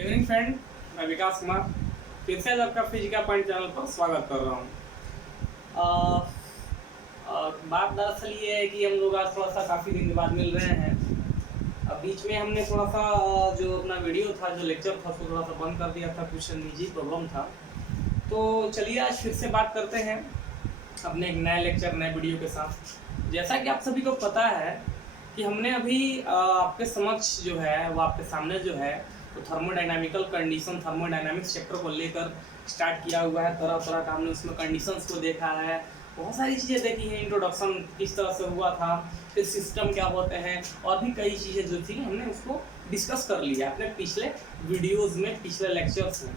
Good evening friend, मैं विकास कुमार फिर से आपका फिजिकल पॉइंट चैनल पर स्वागत कर रहा हूँ। बात दरअसल ये है कि हम लोग आज थोड़ा सा काफ़ी दिन के बाद मिल रहे हैं। बीच में हमने थोड़ा सा जो अपना वीडियो था, जो लेक्चर था, उसको थोड़ा सा बंद कर दिया था, कुछ निजी प्रॉब्लम था। तो चलिए आज फिर से बात करते हैं अपने एक नए लेक्चर, नए वीडियो के साथ। जैसा कि आप सभी को पता है कि हमने अभी आपके समक्ष जो है वो आपके सामने जो है तो थर्मोडाइनामिकल कंडीशन, थर्मोडाइनामिक्स चैप्टर को लेकर स्टार्ट किया हुआ है। तरह तरह का हमने उसमें कंडीशंस को देखा है, बहुत सारी चीज़ें देखी हैं। इंट्रोडक्शन किस तरह से हुआ था, फिर सिस्टम क्या होते हैं, और भी कई चीज़ें जो थी हमने उसको डिस्कस कर लिया अपने पिछले वीडियोज़ में, पिछले लेक्चर्स में।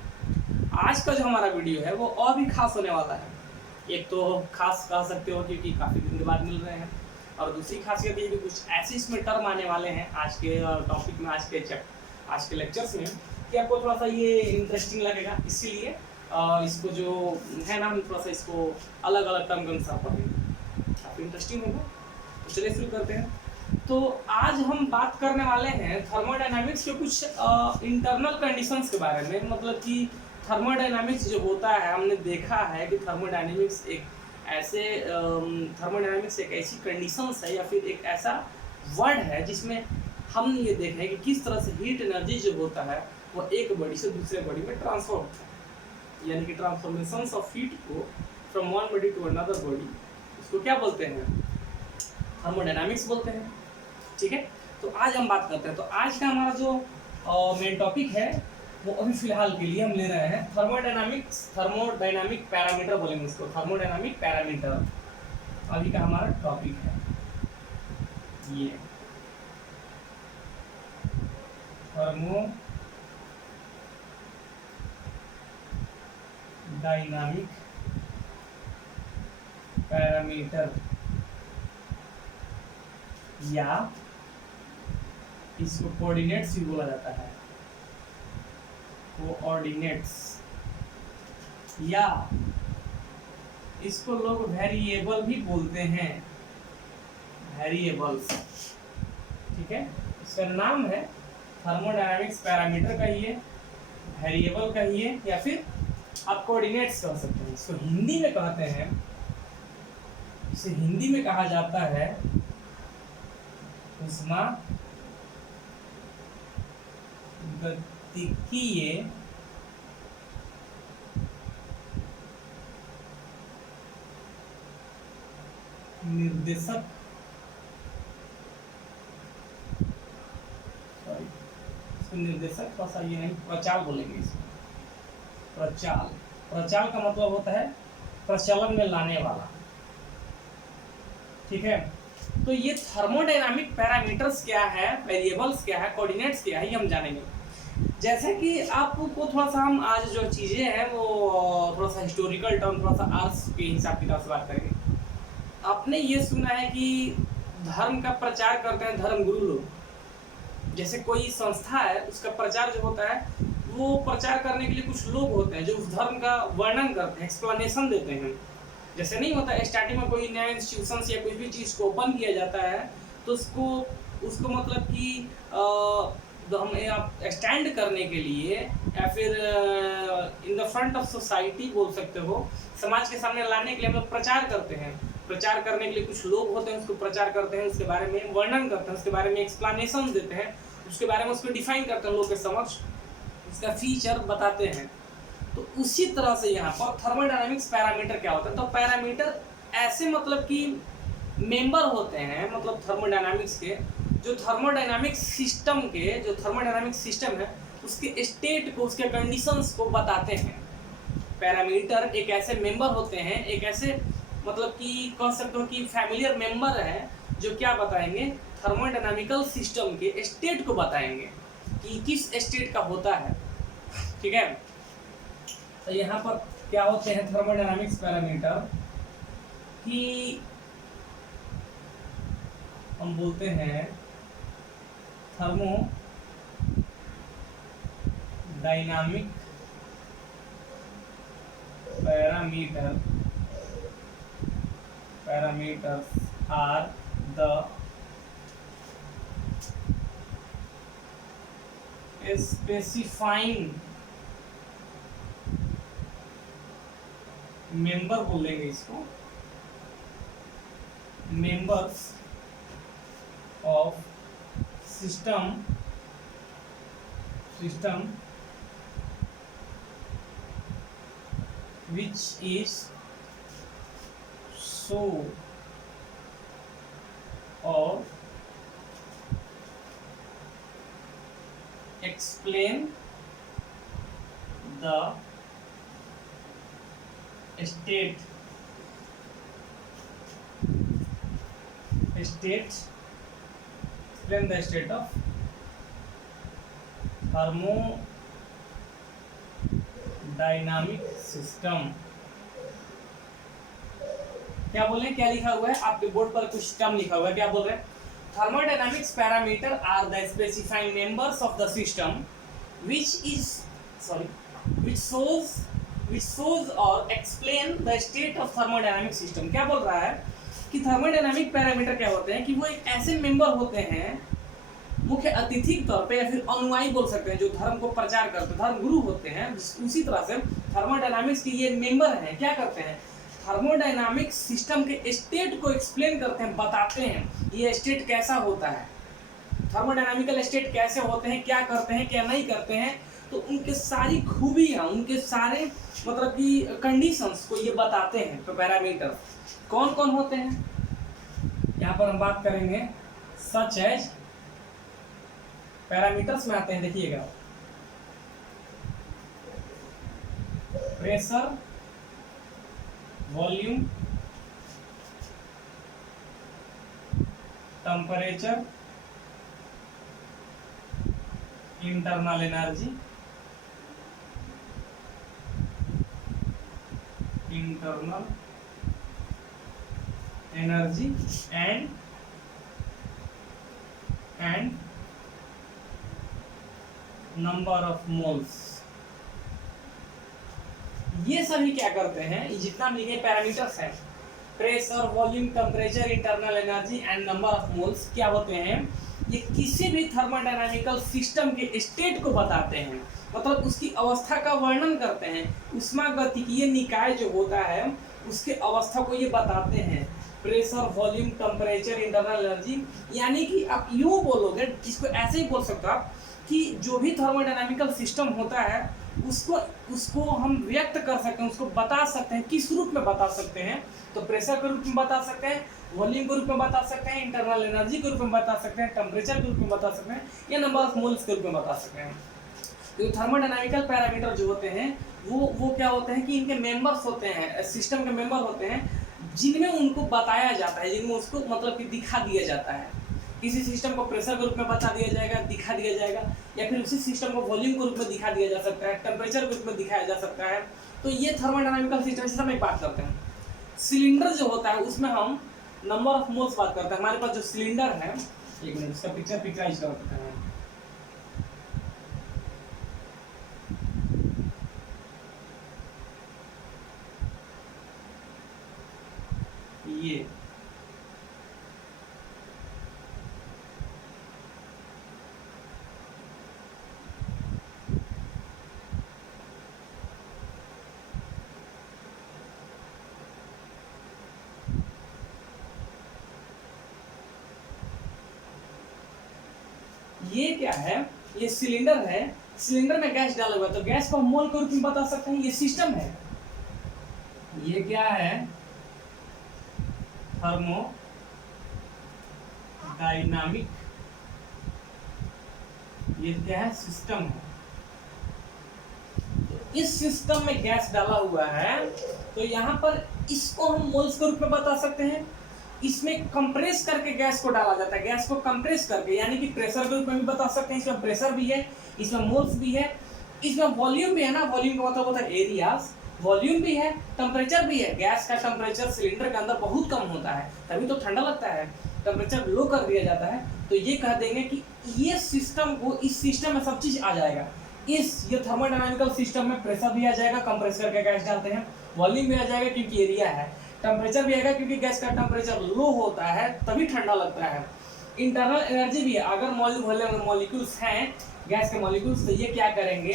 आज का जो हमारा वीडियो है वो और भी खास होने वाला है। एक तो खास कह सकते हो क्योंकि काफ़ी दिन के बाद मिल रहे हैं, और दूसरी खासियत ये कि कुछ ऐसे इसमें टर्म आने वाले हैं आज के टॉपिक में, आज के लेक्चर्स में, कि आपको थोड़ा सा ये इंटरेस्टिंग लगेगा। इसीलिए इसको जो है ना, हम थोड़ा सा इसको अलग अलग टर्म के अनुसार पढ़ेंगे, काफ़ी इंटरेस्टिंग होगा। तो चलिए शुरू करते हैं। तो आज हम बात करने वाले हैं थर्मोडायनामिक्स के कुछ इंटरनल कंडीशंस के बारे में। मतलब कि थर्मोडायनामिक्स जो होता है, हमने देखा है कि थर्मोडायनामिक्स एक ऐसी कंडीशंस है या फिर एक ऐसा वर्ड है जिसमें हम ये देख रहे हैं कि किस तरह से हीट एनर्जी जो होता है वो एक बॉडी से दूसरे बॉडी में ट्रांसफर होता है। यानी कि ट्रांसफॉर्मेशन ऑफ हीट को from one body to another body, इसको क्या बोलते हैं? थर्मोडायनामिक्स बोलते हैं। ठीक है, तो आज हम बात करते हैं। तो आज का हमारा जो मेन टॉपिक है वो अभी फिलहाल के लिए हम ले रहे हैं थर्मोडायनामिक पैरामीटर बोलेंगे इसको, थर्मोडायनामिक पैरामीटर अभी का हमारा टॉपिक है ये थर्मोडायनामिक पैरामीटर, या इसको कोऑर्डिनेट्स भी बोला जाता है, कोऑर्डिनेट्स, या इसको लोग वेरिएबल भी बोलते हैं, वेरिएबल्स। ठीक है, इसका नाम है थर्मोडायनामिक्स पैरामीटर कहिए, वेरिएबल कहिए, या फिर आप कोऑर्डिनेट्स कह सकते हैं। इसको हिंदी में कहते हैं, इसे हिंदी में कहा जाता है ऊष्मागतिकीय निर्देशक, सॉरी इसको निर्देशक थोड़ा सा ये नहीं, प्रचाल बोलेंगे इसको, प्रचाल। प्रचाल का मतलब होता है प्रचलन में लाने वाला। ठीक है, तो ये थर्मोडायनामिक पैरामीटर्स क्या है, वेरिएबल्स क्या है, कोऑर्डिनेट्स क्या है, ये हम जानेंगे। जैसे कि आपको थोड़ा सा हम आज जो चीज़ें हैं वो थोड़ा सा हिस्टोरिकल टर्म, थोड़ा सा अर्थ के हिसाब किताब से बात करेंगे। आपने ये सुना है कि धर्म का प्रचार करते हैं धर्म गुरु लोग। जैसे कोई संस्था है, उसका प्रचार जो होता है वो प्रचार करने के लिए कुछ लोग होते हैं जो उस धर्म का वर्णन करते हैं, एक्सप्लेनेशन देते हैं। जैसे नहीं होता स्टार्टिंग में कोई नया इंस्टीट्यूशन या कोई भी चीज़ को ओपन किया जाता है तो उसको मतलब कि हम स्टैंड करने के लिए या फिर in the front of society बोल सकते हो, समाज के सामने लाने के लिए हम लोग प्रचार करते हैं। प्रचार करने के लिए कुछ लोग होते हैं, उसको प्रचार करते हैं, उसके बारे में वर्णन करते हैं, उसके बारे में एक्सप्लेनेशन देते हैं, उसके बारे में उसको डिफाइन करते हैं लोग के समक्ष, उसका फीचर बताते हैं। तो उसी तरह से यहाँ पर थर्मोडायनामिक्स पैरामीटर क्या होता है? तो पैरामीटर ऐसे मतलब कि मेंबर होते हैं, मतलब थर्मोडायनामिक्स के, जो थर्मोडायनामिक सिस्टम है उसके स्टेट को, उसके कंडीशंस को बताते हैं। पैरामीटर एक ऐसे मेंबर होते हैं, एक ऐसे मतलब कि कह सकते हो कि फैमिलियर मेंबर है जो क्या बताएंगे, थर्मोडायनामिकल सिस्टम के स्टेट को बताएंगे कि किस स्टेट का होता है। ठीक है, तो यहाँ पर क्या होते हैं थर्मोडायनामिक्स पैरामीटर कि हम बोलते हैं thermodynamic parameters are the specifying member बोलेंगे इसको, members of system which is so or explain the state of thermodynamic system। क्या बोले, क्या लिखा हुआ है आपके बोर्ड पर, कुछ टर्म लिखा हुआ है, क्या बोल रहे हैं? Thermodynamics parameter are the specifying members of the system which shows or explain the state of thermodynamic system। क्या बोल रहा है कि थर्मोडायनामिक पैरामीटर क्या होते हैं कि वो एक ऐसे मेंबर होते हैं, मुख्य अतिथि के तौर पे या फिर अनुयायी बोल सकते हैं, जो धर्म को प्रचार करते हैं, धर्म गुरु होते हैं। उसी तरह से थर्मोडायनामिक्स के ये मेंबर हैं, क्या करते हैं? थर्मोडायनामिक सिस्टम के स्टेट को एक्सप्लेन करते हैं, बताते हैं ये स्टेट कैसा होता है, थर्मोडायनामिकल स्टेट कैसे होते हैं, क्या करते हैं, क्या नहीं करते हैं। तो उनके सारी खूबियाँ, उनके सारे मतलब कि कंडीशंस को ये बताते हैं। तो पैरामीटर कौन कौन होते हैं यहाँ पर हम बात करेंगे, सच एज पैरामीटर्स में आते हैं, देखिएगा pressure, volume, temperature, internal energy, and number of moles. ये सभी क्या करते हैं, ये जितना भी ये पैरामीटर्स हैं, pressure, volume, temperature, internal energy and number of moles, क्या होते हैं? ये किसी भी थर्मोडायनामिकल सिस्टम के स्टेट को बताते हैं, मतलब उसकी अवस्था का वर्णन करते हैं। ऊष्मागतिकीय निकाय जो होता है उसके अवस्था को ये बताते हैं। Pressure, volume, temperature, internal energy, यानी कि आप यूँ बोलोगे, इसको ऐसे ही बोल सकते हो आप कि जो भी थर्मोडायनामिकल सिस्टम होता है उसको हम व्यक्त कर सकते हैं, उसको बता सकते हैं। किस रूप में बता सकते हैं? तो प्रेशर के रूप में बता सकते हैं, वॉल्यूम के रूप में बता सकते हैं, इंटरनल एनर्जी के रूप में बता सकते हैं, टेम्परेचर के रूप में बता सकते हैं, या नंबर ऑफ मोल्स के रूप में बता सकते हैं। तो थर्मोडायनामिकल पैरामीटर जो होते हैं वो क्या होते हैं कि इनके मेंबर्स होते हैं, सिस्टम के मेंबर होते हैं, जिनमें उनको बताया जाता है, जिनमें उसको मतलब कि दिखा दिया जाता है। किसी सिस्टम को प्रेशर के रूप में बता दिया जाएगा, दिखा दिया जाएगा, या फिर उसी सिस्टम को वॉल्यूम के रूप में दिखा दिया जा सकता है, टेम्परेचर के रूप में दिखाया जा सकता है। तो ये थर्मोडायनामिकल सिस्टम से हम एक बात करते हैं। सिलेंडर जो होता है उसमें हम नंबर ऑफ मोल्स बात करते हैं। हमारे पास जो सिलेंडर है, एक मिनट इसका पिक्चराइज करते हैं। ये क्या है? ये सिलेंडर है, सिलेंडर में गैस डाला हुआ है, तो गैस को हम मोल के रूप में बता सकते हैं। ये सिस्टम है, ये क्या है? थर्मोडायनामिक, ये क्या है? सिस्टम है। तो इस सिस्टम में गैस डाला हुआ है, तो यहाँ पर इसको हम मोल्स के रूप में बता सकते हैं। इसमें कंप्रेस करके गैस को डाला जाता है, गैस को कंप्रेस करके, यानी कि प्रेशर के रूप में भी बता सकते हैं। इसमें प्रेशर भी है, इसमें मोल्स भी है, इसमें वॉल्यूम भी है ना, वॉल्यूम का मतलब होता है एरियाज, वॉल्यूम भी है, टेम्परेचर भी है। गैस का टेम्परेचर सिलेंडर के अंदर बहुत कम होता है, तभी तो ठंडा लगता है, टेम्परेचर लो कर दिया जाता है। तो ये कह देंगे कि ये सिस्टम को, इस सिस्टम में सब चीज़ आ जाएगा। ये थर्मोडायनामिकल सिस्टम में प्रेशर भी आ जाएगा, कंप्रेस करके गैस डालते हैं, वॉल्यूम भी आ जाएगा क्योंकि एरिया है, टेम्परेचर भी आएगा क्योंकि गैस का टेम्परेचर लो होता है तभी ठंडा लगता है, इंटरनल एनर्जी भी है। अगर मॉलिक्यूल्स हैं गैस के मॉलिक्यूल्स, तो ये क्या करेंगे,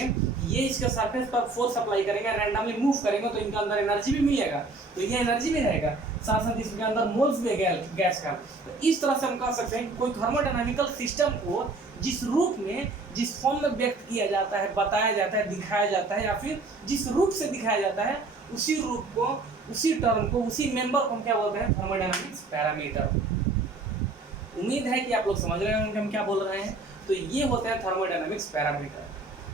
ये इसके सरफेस पर फोर्स अप्लाई करेंगे, रैंडमली मूव करेंगे, तो इनके अंदर एनर्जी भी मिलेगा, तो ये एनर्जी भी रहेगा, साथ साथ इसके अंदर मोल्स भी है गैस का। तो इस तरह से हम कह सकते हैं कोई थर्मोडायनामिकल सिस्टम को जिस रूप में, जिस फॉर्म में व्यक्त किया जाता है, बताया जाता है, दिखाया जाता है, या फिर जिस रूप से दिखाया जाता है, उसी रूप को, उसी टर्म को, उसी मेंबर को हम क्या बोलते हैं, थर्मोडायनामिक्स पैरामीटर। उम्मीद है कि आप लोग समझ रहे होंगे हम क्या बोल रहे हैं। तो ये होते हैं थर्मोडायनामिक्स पैरामीटर।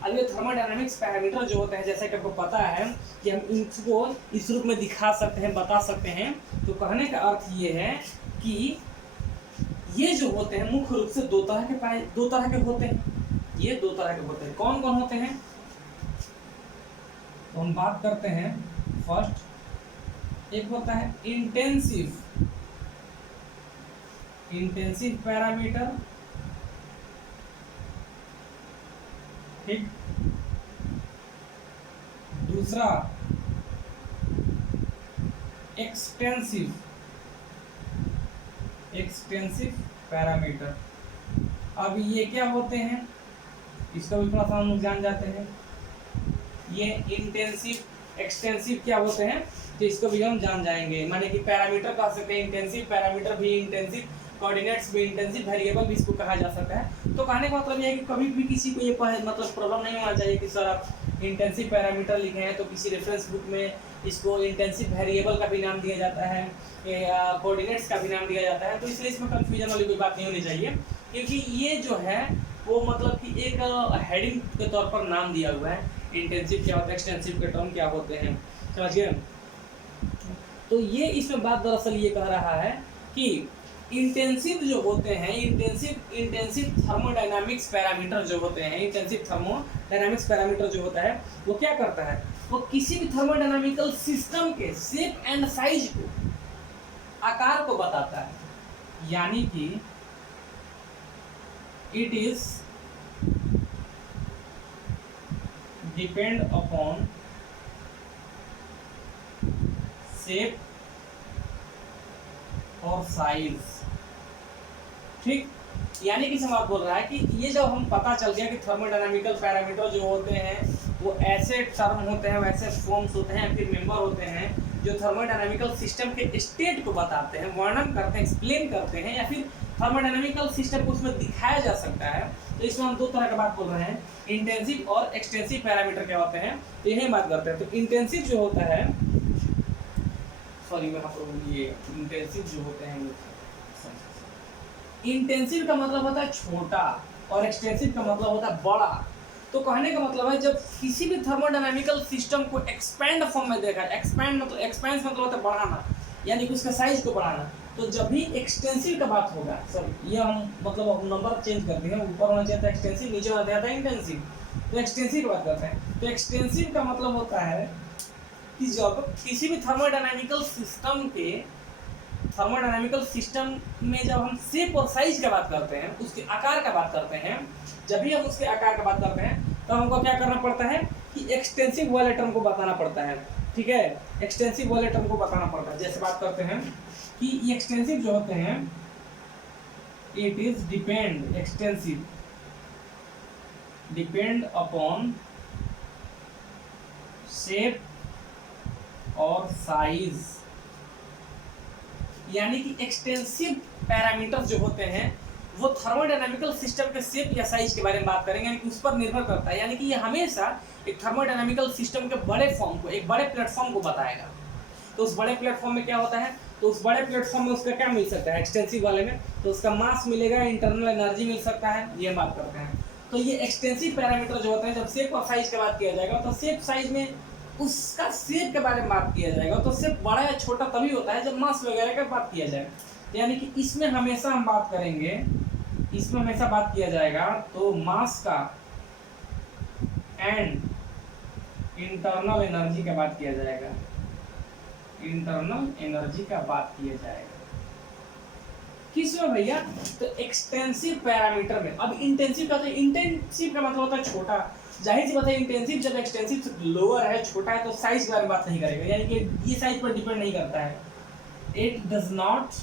अब ये थर्मोडायनामिक्स पैरामीटर जो होते हैं, जैसे कि आपको पता है कि हम इनको इस रूप में दिखा सकते हैं, बता सकते हैं। तो कहने का अर्थ ये है कि ये जो होते हैं मुख्य रूप से दो तरह के होते हैं। ये दो तरह के होते हैं। कौन कौन होते हैं, तो हम बात करते हैं फर्स्ट, एक होता है इंटेंसिव पैरामीटर, ठीक। दूसरा एक्सटेंसिव पैरामीटर। अब ये क्या होते हैं, इसका भी थोड़ा सा हम जान जाते हैं। ये इंटेंसिव एक्सटेंसिव क्या होते हैं, तो इसको भी हम जान जाएंगे। माने कि पैरामीटर कह सकते हैं इंटेंसिव, पैरामीटर भी इंटेंसिव, कोऑर्डिनेट्स भी इंटेंसिव, वेरिएबल भी इसको कहा जा सकता है। तो कहने का मतलब ये है कि कभी भी किसी को ये मतलब प्रॉब्लम नहीं होना चाहिए कि सर आप इंटेंसिव पैरामीटर लिखे हैं तो किसी रेफरेंस बुक में इसको इंटेंसिव वेरिएबल का भी नाम दिया जाता है या कोऑर्डिनेट्स का भी नाम दिया जाता है। तो इसलिए इसमें कंफ्यूजन वाली कोई बात नहीं होनी चाहिए, क्योंकि ये जो है वो मतलब कि एक हेडिंग के तौर पर नाम दिया हुआ है। इंटेंसिव क्या होता है, एक्सटेंसिव के टर्म क्या होते हैं, समझिए। तो ये इसमें बात दरअसल ये कह रहा है कि इंटेंसिव जो होते हैं, इंटेंसिव थर्मोडायनामिक्स पैरामीटर जो होते हैं, इंटेंसिव थर्मोडायनामिक्स पैरामीटर जो होता है वो क्या करता है, वो किसी भी थर्मोडायनामिकल सिस्टम के शेप एंड साइज को, आकार को बताता है। यानी कि it is depend upon shape और साइज, ठीक। यानी कि बात बोल रहा है कि ये जब हम पता चल गया कि थर्मोडायनामिकल पैरामीटर जो होते हैं वो ऐसे टर्म होते हैं, वैसे फॉर्म्स होते हैं, फिर मेंबर होते हैं जो थर्मोडायनामिकल सिस्टम के स्टेट को बताते हैं, वर्णन करते हैं, एक्सप्लेन करते हैं, या फिर थर्मोडायनामिकल सिस्टम को उसमें दिखाया जा सकता है। तो इसमें हम दो तरह का बात बोल रहे हैं, इंटेंसिव और एक्सटेंसिव पैरामीटर क्या होते हैं, तो यही बात करते हैं। तो इंटेंसिव जो होता है, सॉरी मैं आपको ये इंटेंसिव जो होते हैं, इंटेंसिव का मतलब होता है छोटा और एक्सटेंसिव का मतलब होता है बड़ा। तो कहने का मतलब है जब किसी भी थर्मोडायनामिकल सिस्टम को एक्सपैंड फॉर्म में देखा, एक्सपैंड मतलब होता है बढ़ाना, यानी कि उसका साइज को बढ़ाना। तो जब भी एक्सटेंसिव का बात होगा, सॉरी ये हम मतलब हम नंबर चेंज कर दिए, ऊपर होना चाहिए था एक्सटेंसिव, नीचे होना चाहिए था इंटेंसिव। तो एक्सटेंसिव की बात करते हैं। तो एक्सटेंसिव का मतलब होता है कि जब किसी भी थर्मोडायनामिकल सिस्टम में जब हम शेप और साइज का बात करते हैं, उसके आकार का बात करते हैं, जब भी हम उसके आकार का बात करते हैं तो हमको क्या करना पड़ता है कि एक्सटेंसिव वाले टर्म को बताना पड़ता है, ठीक है। एक्सटेंसिव वाले टर्म को बताना पड़ता है। जैसे बात करते हैं कि ये एक्सटेंसिव जो होते हैं, it is depend upon shape और साइज। यानी कि एक्सटेंसिव पैरामीटर जो होते हैं वो थर्मोडायनामिकल सिस्टम के शेप या साइज के बारे में बात करेंगे, यानी कि उस पर निर्भर करता है। यानी कि ये हमेशा एक थर्मोडायनामिकल सिस्टम के बड़े फॉर्म को, एक बड़े प्लेटफॉर्म को बताएगा। तो उस बड़े प्लेटफॉर्म में क्या होता है, तो उस बड़े प्लेटफॉर्म में उसका क्या मिल सकता है, एक्सटेंसिव वाले में तो उसका मास मिलेगा, इंटरनल एनर्जी मिल सकता है, ये बात करते हैं। तो ये एक्सटेंसिव पैरामीटर जो होते हैं, जब शेप और साइज की बात किया जाएगा तो शेप साइज में उसका शेप के बारे में बात किया जाएगा। तो शेप बड़ा या छोटा तभी होता है जब मास वगैरह का बात किया जाए। यानी कि इसमें हमेशा हम बात करेंगे, इसमें हमेशा बात किया जाएगा तो मास का एंड इंटरनल एनर्जी का बात किया जाएगा, इंटरनल एनर्जी का बात किया जाएगा। किसमें भैया, तो एक्सटेंसिव पैरामीटर में। अब इंटेंसिव का, तो इंटेंसिव का मतलब होता है छोटा, जाहिर सी बात है इंटेंसिव जब एक्सटेंसिव से लोअर है, छोटा है, तो साइज के बारे में बात नहीं करेगा, यानी कि ये साइज पर डिपेंड नहीं करता है। It does not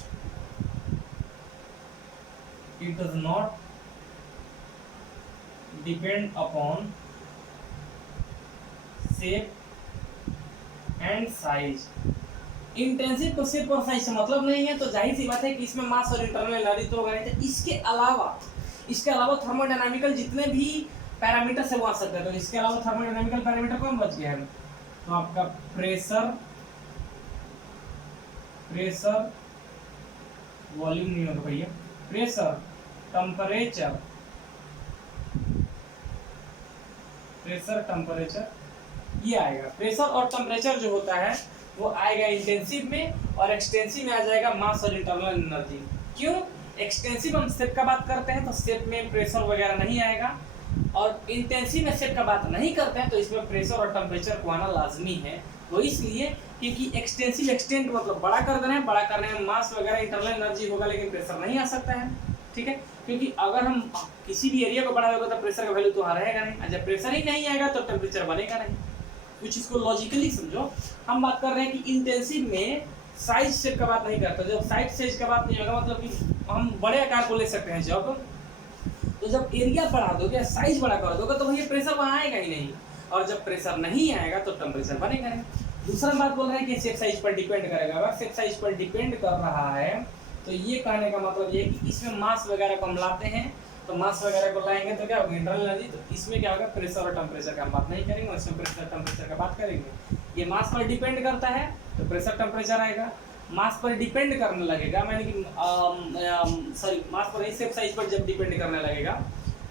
it does not depend upon shape and size. Intensive को शेप और साइज से मतलब नहीं है, तो जाहिर सी बात है कि इसमें मास और इंटरनल एनर्जी तो होगा नहीं। तो इसके अलावा थर्मोडायनामिकल जितने भी पैरामीटर से वो आ सकते हैं। तो इसके अलावा थर्मोडायनामिकल पैरामीटर कौन बच गया है? तो आपका प्रेशर वॉल्यूम नहीं होगा भैया, प्रेशर टेम्परेचर ये आएगा। प्रेशर और टेम्परेचर जो होता है वो आएगा इंटेंसिव में, और एक्सटेंसिव में आ जाएगा मास और इंटरनल एनर्जी। क्यों? एक्सटेंसिव हम शेप का बात करते हैं तो शेप में प्रेशर वगैरह नहीं आएगा, और इंटेंसिव में शेप का बात नहीं करते हैं तो इसमें प्रेशर और टेम्परेचर को आना लाजमी है। वो इसलिए क्योंकि एक्सटेंसिव एक्सटेंट मतलब बड़ा कर देना है, बड़ा करने में मास वगैरह इंटरनल एनर्जी होगा लेकिन प्रेशर नहीं आ सकता है। ठीक है, क्योंकि अगर हम किसी भी एरिया को बढ़ाएंगे तो प्रेशर का वैल्यू तो वहाँ रहेगा नहीं, जब प्रेशर ही नहीं आएगा तो टेम्परेचर बनेगा नहीं। कुछ इसको लॉजिकली समझो। हम बात कर रहे हैं कि इंटेंसिव में साइज शेप का बात नहीं करते। जब साइज का बात नहीं होगा मतलब कि हम बड़े आकार को ले सकते हैं जब एरिया बढ़ा दोगे, साइज बड़ा कर दोगे तो भैया प्रेशर वहाँ आएगा ही नहीं, और जब प्रेशर नहीं आएगा तो टेम्परेचर बनेगा नहीं। दूसरा बात बोल रहे हैं कि शेप साइज पर डिपेंड करेगा। अगर शेप साइज पर डिपेंड कर रहा है तो ये कहने का मतलब ये कि इसमें मास वगैरह को हम लाते हैं, तो मास वगैरह को लाएंगे तो क्या होगा? Internal energy. तो इसमें क्या होगा? प्रेशर और टेम्परेचर का हम बात नहीं करेंगे, इसमें प्रेशर टेम्परेचर का बात करेंगे। ये मास पर डिपेंड करता है तो प्रेशर टेम्परेचर आएगा। मास पर डिपेंड करने लगेगा, मैंने कि मास पर नहीं, शेप साइज पर जब डिपेंड करने लगेगा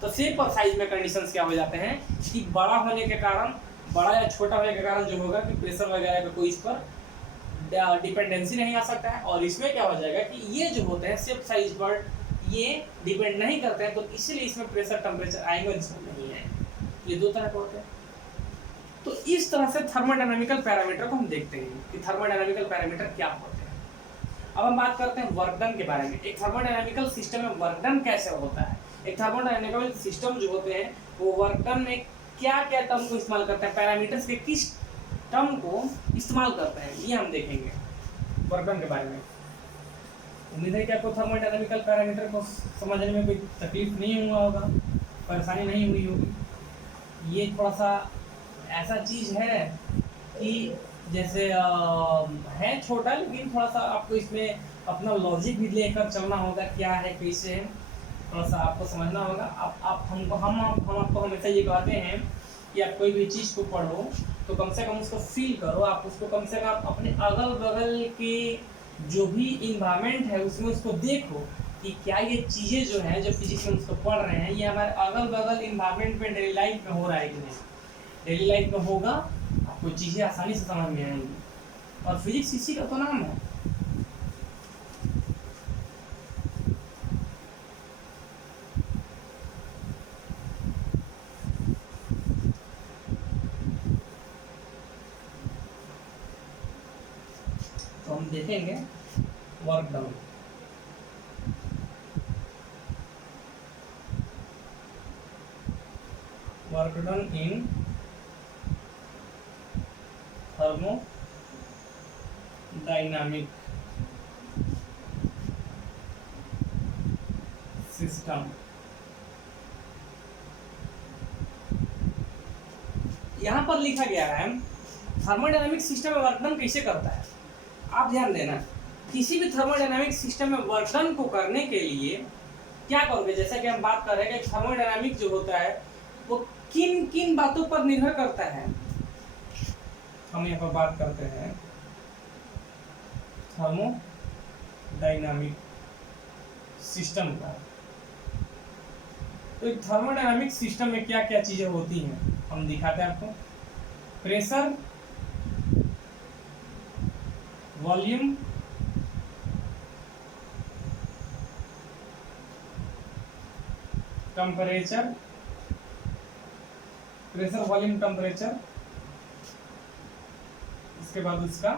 तो शेप और साइज में कंडीशंस क्या हो जाते हैं कि बड़ा होने के कारण, बड़ा या छोटा होने के कारण जो होगा कि प्रेशर वगैरह का कोई इस पर डिपेंडेंसी नहीं आ सकता है। और इसमें क्या हो जाएगा कि ये जो होते हैं शेप साइज पर ये डिपेंड नहीं करते हैं, तो इसीलिए इसमें प्रेशर टेम्परेचर आएंगे और इसमें नहीं आएंगे। ये दो तरह के होते हैं। तो इस तरह से थर्मोडायनामिकल पैरामीटर को हम देखते हैं कि थर्मोडायनामिकल पैरामीटर क्या होते हैं। अब हम बात करते हैं वर्क डन के बारे में। एक थर्मोडायनामिकल सिस्टम में वर्क डन कैसे होता है? एक थर्मोडायनामिकल सिस्टम जो होते हैं वो वर्क डन में क्या क्या टर्म को इस्तेमाल करते हैं, पैरामीटर्स के किस टर्म को इस्तेमाल करते हैं, ये हम देखेंगे वर्क डन के बारे में। उम्मीद है कि आपको थर्मोडायनामिकल पैरामीटर को समझने में कोई तकलीफ नहीं हुआ होगा, परेशानी नहीं हुई होगी। ये थोड़ा सा ऐसा चीज़ है कि जैसे है छोटा, लेकिन थोड़ा सा आपको इसमें अपना लॉजिक भी लेकर चलना होगा, क्या है कैसे है, थोड़ा सा आपको समझना होगा। हम आपको हमेशा ये कहते हैं कि आप कोई भी चीज़ को पढ़ो तो कम से कम उसको फील करो, आप उसको कम से कम अपने अगल बगल के जो भी इन्वायरमेंट है उसमें उसको देखो कि क्या ये चीज़ें जो हैं जो फिजिक्स में उसको पढ़ रहे हैं ये हमारे अगल बगल इन्वायरमेंट में डेली लाइफ में हो रहा है कि नहीं। डेली लाइफ में होगा आपको चीज़ें आसानी से समझ में आएंगी, और फिजिक्स इसी का तो नाम है। तो हम देखेंगे work done. Work done in thermodynamic system. यहाँ पर लिखा गया है थर्मोडायनामिक सिस्टम में वर्क डन कैसे करता है। आप ध्यान देना, किसी भी थर्मोडायनामिक सिस्टम में वर्क डन को करने के लिए क्या करोगे, जैसा कि हम बात कर रहे हैं कि थर्मोडायनामिक जो होता है वो किन किन बातों पर निर्भर करता है। हम यहाँ पर बात करते हैं थर्मोडायनामिक सिस्टम का। तो थर्मोडायनामिक सिस्टम में क्या क्या चीजें होती हैं हम दिखाते हैं आपको। Pressure, volume, temperature, pressure volume temperature, इसके बाद उसका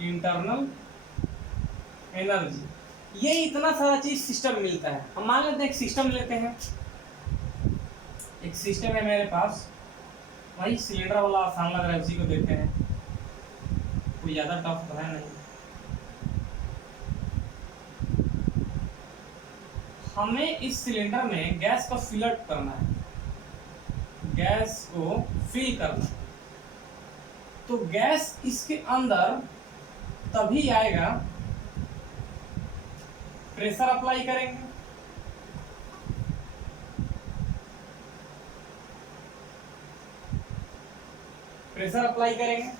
इंटरनल एनर्जी। ये इतना सारा चीज सिस्टम मिलता है। हम मान लेते हैं एक सिस्टम लेते हैं, एक सिस्टम है मेरे पास, वही सिलेंडर वाला आसान लग रहा है, उसी को देखते हैं, कोई ज़्यादा टफ तो है नहीं। हमें इस सिलेंडर में गैस को फिल अप करना है, गैस को फिल करना है। तो गैस इसके अंदर तभी आएगा, प्रेशर अप्लाई करेंगे, प्रेशर अप्लाई करेंगे।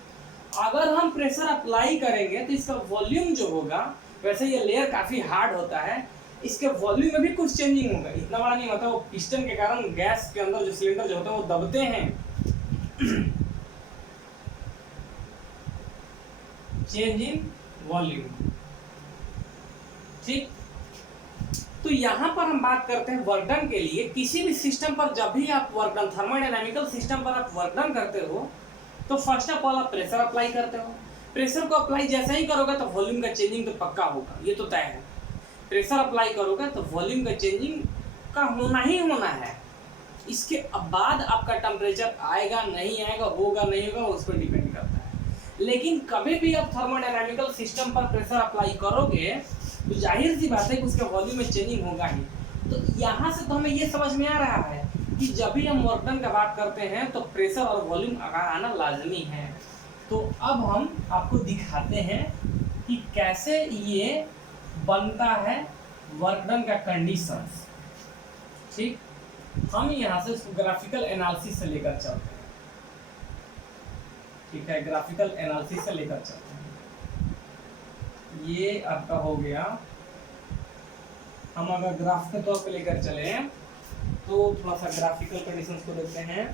अगर हम प्रेशर अप्लाई करेंगे तो इसका वॉल्यूम जो होगा, वैसे ये लेयर काफी हार्ड होता है, इसके वॉल्यूम में भी कुछ चेंजिंग होगा, इतना बड़ा नहीं होता। वो पिस्टन के कारण गैस के अंदर जो सिलेंडर जो होता है वो दबते हैं। चेंज इन वॉल्यूम, ठीक। तो यहाँ पर हम बात करते हैं वर्क डन के लिए। किसी भी सिस्टम पर जब भी आप वर्क डन, थर्मोडायनामिकल सिस्टम पर आप वर्क डन करते हो तो फर्स्ट ऑफ ऑल आप प्रेशर अप्लाई करते हो। प्रेशर को अप्लाई जैसे ही करोगे तो वॉल्यूम का चेंजिंग तो पक्का होगा, ये तो तय है। प्रेशर अप्लाई करोगे तो वॉल्यूम का चेंजिंग का होना ही होना है। इसके बाद आपका टेम्परेचर आएगा नहीं आएगा, होगा नहीं होगा, उस पर डिपेंड करता है। लेकिन कभी भी आप थर्मोडायनामिकल सिस्टम पर प्रेशर अप्लाई करोगे तो जाहिर सी बात है कि उसके वॉल्यूम में चेंजिंग होगा ही। तो यहाँ से तो हमें ये समझ में आ रहा है कि जब भी हम वर्क डन का बात करते हैं तो प्रेशर और वॉल्यूम आना लाजमी है। तो अब हम आपको दिखाते हैं कि कैसे ये बनता है वर्क डन का कंडीशंस, ठीक। हम यहाँ से उसको ग्राफिकल एनालिसिस से लेकर चलते हैं, ठीक है, ग्राफिकल एनालिसिस से लेकर चलते हैं। ये आपका हो गया। हम अगर ग्राफ के तौर पे लेकर चले तो थोड़ा सा ग्राफिकल कंडीशंस को देखते हैं।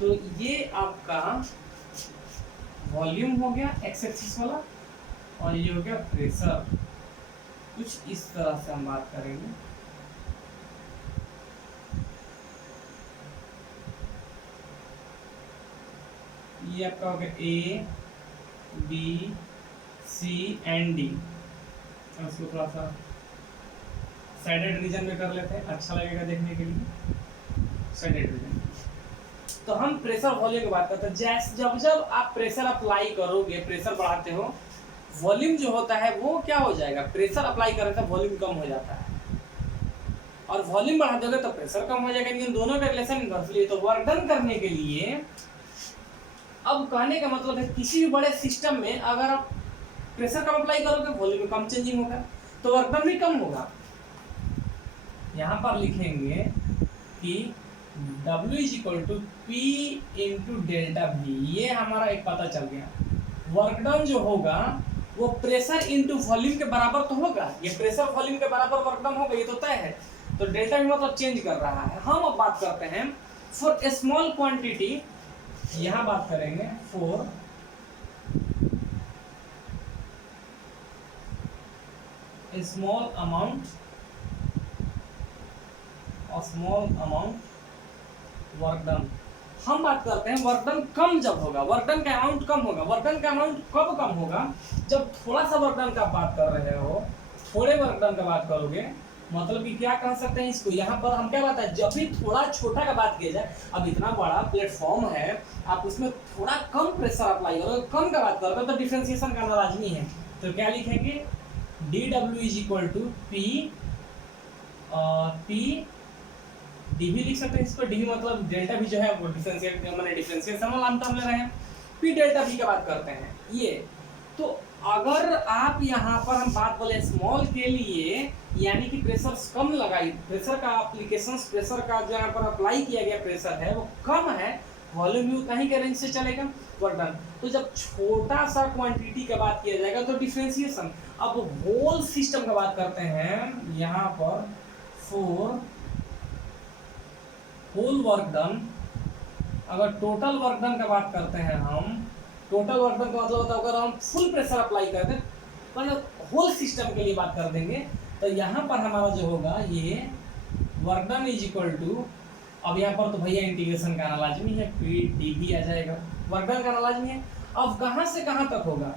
तो ये आपका वॉल्यूम हो गया एक्स एक्सिस वाला, और ये हो गया प्रेशर। कुछ इस तरह से हम बात करेंगे। ये आपका हो गया A B C and D. इसको थोड़ा सा साइडेड रीजन में कर लेते हैं, अच्छा लगेगा देखने के लिए। Shaded region. तो हम प्रेशर वॉल्यूम की बात करते हैं। जैसे जब आप प्रेशर अप्लाई करोगे, प्रेशर बढ़ाते हो, वॉल्यूम जो होता है वो क्या हो जाएगा, प्रेशर अप्लाई करने से वॉल्यूम कम हो जाता है, और वॉल्यूम बढ़ा दोगे तो प्रेशर कम हो जाएगा। लेकिन दोनों का रिलेशन इनवर्सली है। तो वर्क डन करने के लिए, अब कहने का मतलब है किसी भी बड़े सिस्टम में अगर आप प्रेशर कम अप्लाई करोगे, वॉल्यूम में कम चेंजिंग होगा, तो वर्क डन भी कम होगा। यहाँ पर लिखेंगे कि W is equal to P into delta V। ये हमारा एक पता चल गया। वर्क डन जो होगा वो प्रेशर इंटू वॉल्यूम के बराबर तो होगा। ये प्रेशर वॉल्यूम के बराबर वर्क डन होगा, ये तो तय है। तो डेल्टा V मतलब चेंज कर रहा है। हम अब बात करते हैं फॉर ए स्मॉल क्वांटिटी। यहाँ बात करेंगे for a small amount work done. हम बात करते हैं वर्क डन कम जब होगा, वर्क डन का अमाउंट कम होगा। वर्क डन का अमाउंट कब कम होगा, जब थोड़ा सा वर्क डन का बात कर रहे हो, थोड़े वर्क डन का बात करोगे, मतलब कि क्या कह सकते हैं इसको। यहाँ पर हम क्या बात है, जब भी थोड़ा छोटा का बात किया जाए, अब इतना बड़ा प्लेटफॉर्म है, आप उसमें थोड़ा कम प्रेशर अप्लाई करोगे, कम का बात करोगे, तो डिफ्रेंसिएशन करना लाजमी है। तो क्या लिखेंगे, dW is equal to P D भी लिख सकते हैं इसको। डी मतलब डेल्टा भी जो है वो डिफरेंशिएशन वाला नाम ले रहे हैं। पी डेल्टा भी की बात करते हैं ये। तो अगर आप यहाँ पर हम बात बोले स्मॉल के लिए, यानी कि प्रेशर कम लगाई, प्रेशर का एप्लीकेशन, प्रेशर का जो यहाँ पर अप्लाई किया गया प्रेशर है वो कम है, वॉल्यूम भी उतना ही के रेंज से चलेगा, वर्क डन। तो जब छोटा सा क्वांटिटी का बात किया जाएगा तो डिफरेंशिएशन। अब होल सिस्टम का बात करते हैं यहाँ पर फॉर होल वर्क डन। अगर टोटल वर्क डन का बात करते हैं हम, टोटल वर्क डन का मतलब होता है अगर हम फुल प्रेशर अप्लाई करते हैं, मतलब होल सिस्टम के लिए बात कर देंगे, तो यहाँ पर हमारा जो होगा ये work done is equal to, अब यहाँ पर तो भैया इंटीग्रेशन का आना लाजमी है, पी डी भी आ जाएगा, वर्क डन का आना लाजमी है। अब कहाँ से कहाँ तक होगा,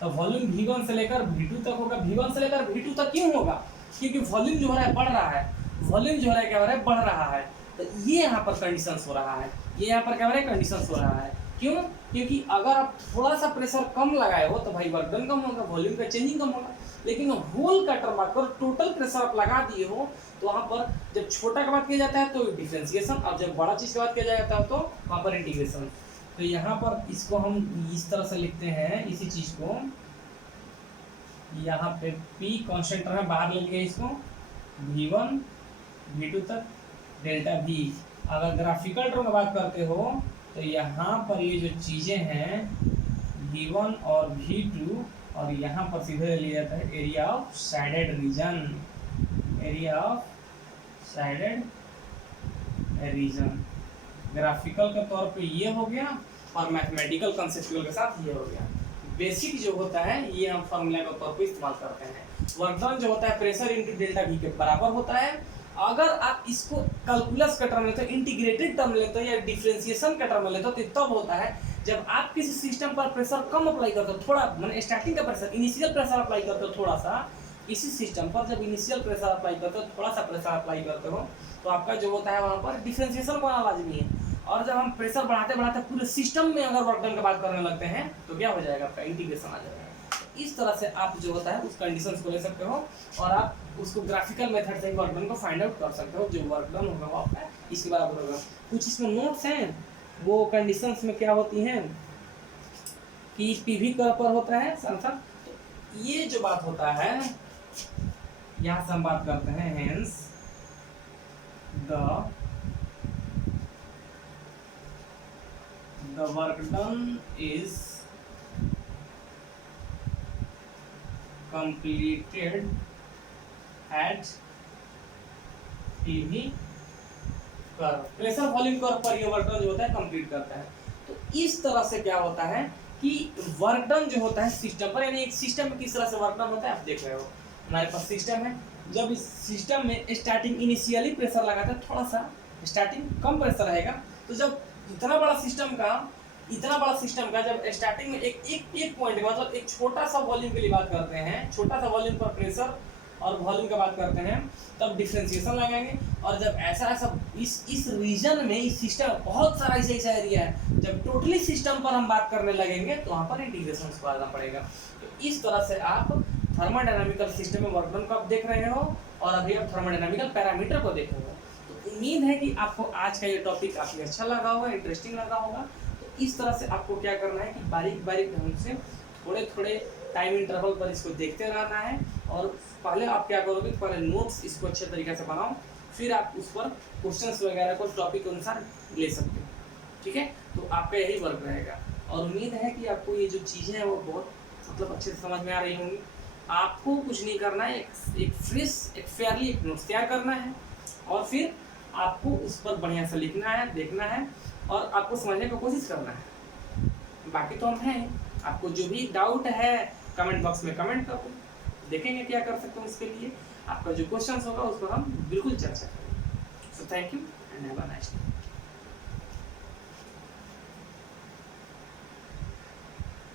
तो वॉल्यूम V1 से लेकर V2 तक होगा। V1 से लेकर V2 तक क्यों होगा, क्योंकि वॉल्यूम जो हो रहा है बढ़ रहा है, वॉल्यूम जो हो रहा है क्या हो रहा है, बढ़ रहा है। तो ये यहाँ पर कंडीशंस हो रहा है, ये यहाँ पर क्या हो रहा है, कंडीशंस हो रहा है। क्यों? क्योंकि अगर आप थोड़ा सा प्रेशर कम लगाए हो तो भाई वर्क डन कम होगा, वॉल्यूम का चेंजिंग कम होगा। लेकिन होल का टर्म बात करो, टोटल प्रेशर आप लगा दिए हो, तो वहाँ पर जब छोटा का बात किया जाता है तो डिफरेंशिएशन, और जब बड़ा चीज़ की बात किया जाता है तो वहाँ पर इंटीग्रेशन। तो यहाँ पर इसको हम इस तरह से लिखते हैं, इसी चीज़ को यहाँ पे P कॉन्स्टेंट है, बाहर ले लिया इसको, V1 V2 तक डेल्टा V। अगर ग्राफिकल टर्म में बात करते हो तो यहाँ पर ये जो चीज़ें हैं V1 और V2, और यहाँ पर सीधे लिया जाता है area of shaded region, area of shaded region. Graphical के तौर पे ये हो गया, और मैथमेटिकल कंसेप्चुअल के साथ ये हो गया। बेसिक जो होता है ये हम फॉर्मूला के तौर पे इस्तेमाल करते हैं। वर्क डन जो होता है प्रेशर इंटू डेल्टा V के बराबर होता है। अगर आप इसको कैलकुलस का टर्म लेते हो, इंटीग्रेटेड टर्म लेते हो, या डिफरेंशिएशन का टर्म लेते हो, तो तब होता है जब आप किसी सिस्टम पर प्रेशर कम अप्लाई करते हो, थोड़ा मैंने स्टार्टिंग का प्रेशर, इनिशियल प्रेशर अप्लाई करते हो थोड़ा सा, इसी सिस्टम पर जब इनिशियल प्रेशर अप्लाई करते हो, थोड़ा सा प्रेशर अप्लाई करते हो, तो आपका जो होता है वहाँ पर डिफरेंशिएशन होना लाजमी है। और जब हम प्रेशर बढ़ाते बढ़ाते पूरे सिस्टम में अगर वर्क डन की बात करने लगते हैं तो क्या हो जाएगा, आपका इंटीग्रेशन आ जाएगा। इस तरह से आप जो होता है उस कंडीशंस को ले सकते हो, और आप उसको ग्राफिकल मेथड से वर्क डन को फाइंड आउट कर सकते हो। जो वर्क डन होगा वो आपका इसके बराबर होगा। कुछ इसमें नोट्स हैं, वो कंडीशंस में क्या होती हैं कि पीवी कर्व पर होता है संख्या। तो ये जो बात होता है यहाँ से हम बात करते हैं, hence the work done is completed at PV curve, pressure volume curve पर ये वर्क डन जो होता है कंप्लीट करता है। तो इस तरह से क्या होता है कि वर्क डन जो होता है सिस्टम पर, यानी एक सिस्टम में किस तरह से वर्क डन होता है आप देख रहे हो। हमारे पास सिस्टम है, जब इस सिस्टम में स्टार्टिंग इनिशियली प्रेशर लगाते हैं, थोड़ा सा स्टार्टिंग कम प्रेशर रहेगा, तो जब इतना बड़ा सिस्टम का जब स्टार्टिंग में एक पॉइंट मतलब एक छोटा सा वॉल्यूम के लिए बात करते हैं, छोटा सा वॉल्यूम पर प्रेशर और वॉल्यूम की बात करते हैं, तब डिफरेंशिएशन लगाएंगे। और जब ऐसा इस रीजन में, इस सिस्टम बहुत सारा ऐसा एरिया है, जब टोटली सिस्टम पर हम बात करने लगेंगे तो वहाँ पर इंटीग्रेशन को आना पड़ेगा। तो इस तरह से आप थर्मोडायनामिकल सिस्टम में वर्क डन को आप देख रहे हो, और अभी आप थर्मोडायनामिकल पैरामीटर को देख रहे हो। तो उम्मीद है कि आपको आज का ये टॉपिक काफ़ी अच्छा लगा होगा, इंटरेस्टिंग लगा होगा। तो इस तरह से आपको क्या करना है कि बारीक बारीक ढंग से थोड़े टाइम इंटरवल पर इसको देखते रहना है। और पहले आप क्या करोगे, पहले नोट्स इसको अच्छे तरीके से बनाओ, फिर आप उस पर क्वेश्चंस वगैरह को टॉपिक के अनुसार ले सकते हो। ठीक है, तो आपका यही वर्क रहेगा। और उम्मीद है कि आपको ये जो चीज़ें हैं वो बहुत मतलब अच्छे से समझ में आ रही होंगी। आपको कुछ नहीं करना है, एक फ्रेश एक फेयरली एक नोट्स तैयार करना है, और फिर आपको उस पर बढ़िया से लिखना है, देखना है, और आपको समझने की कोशिश करना है। बाकी तो हम हैं, आपको जो भी डाउट है कमेंट बॉक्स में कमेंट करो, देखेंगे क्या कर सकते हैं। उसके लिए आपका जो क्वेश्चन होगा उस पर हम बिल्कुल चर्चा करेंगे। So thank you and have a nice day.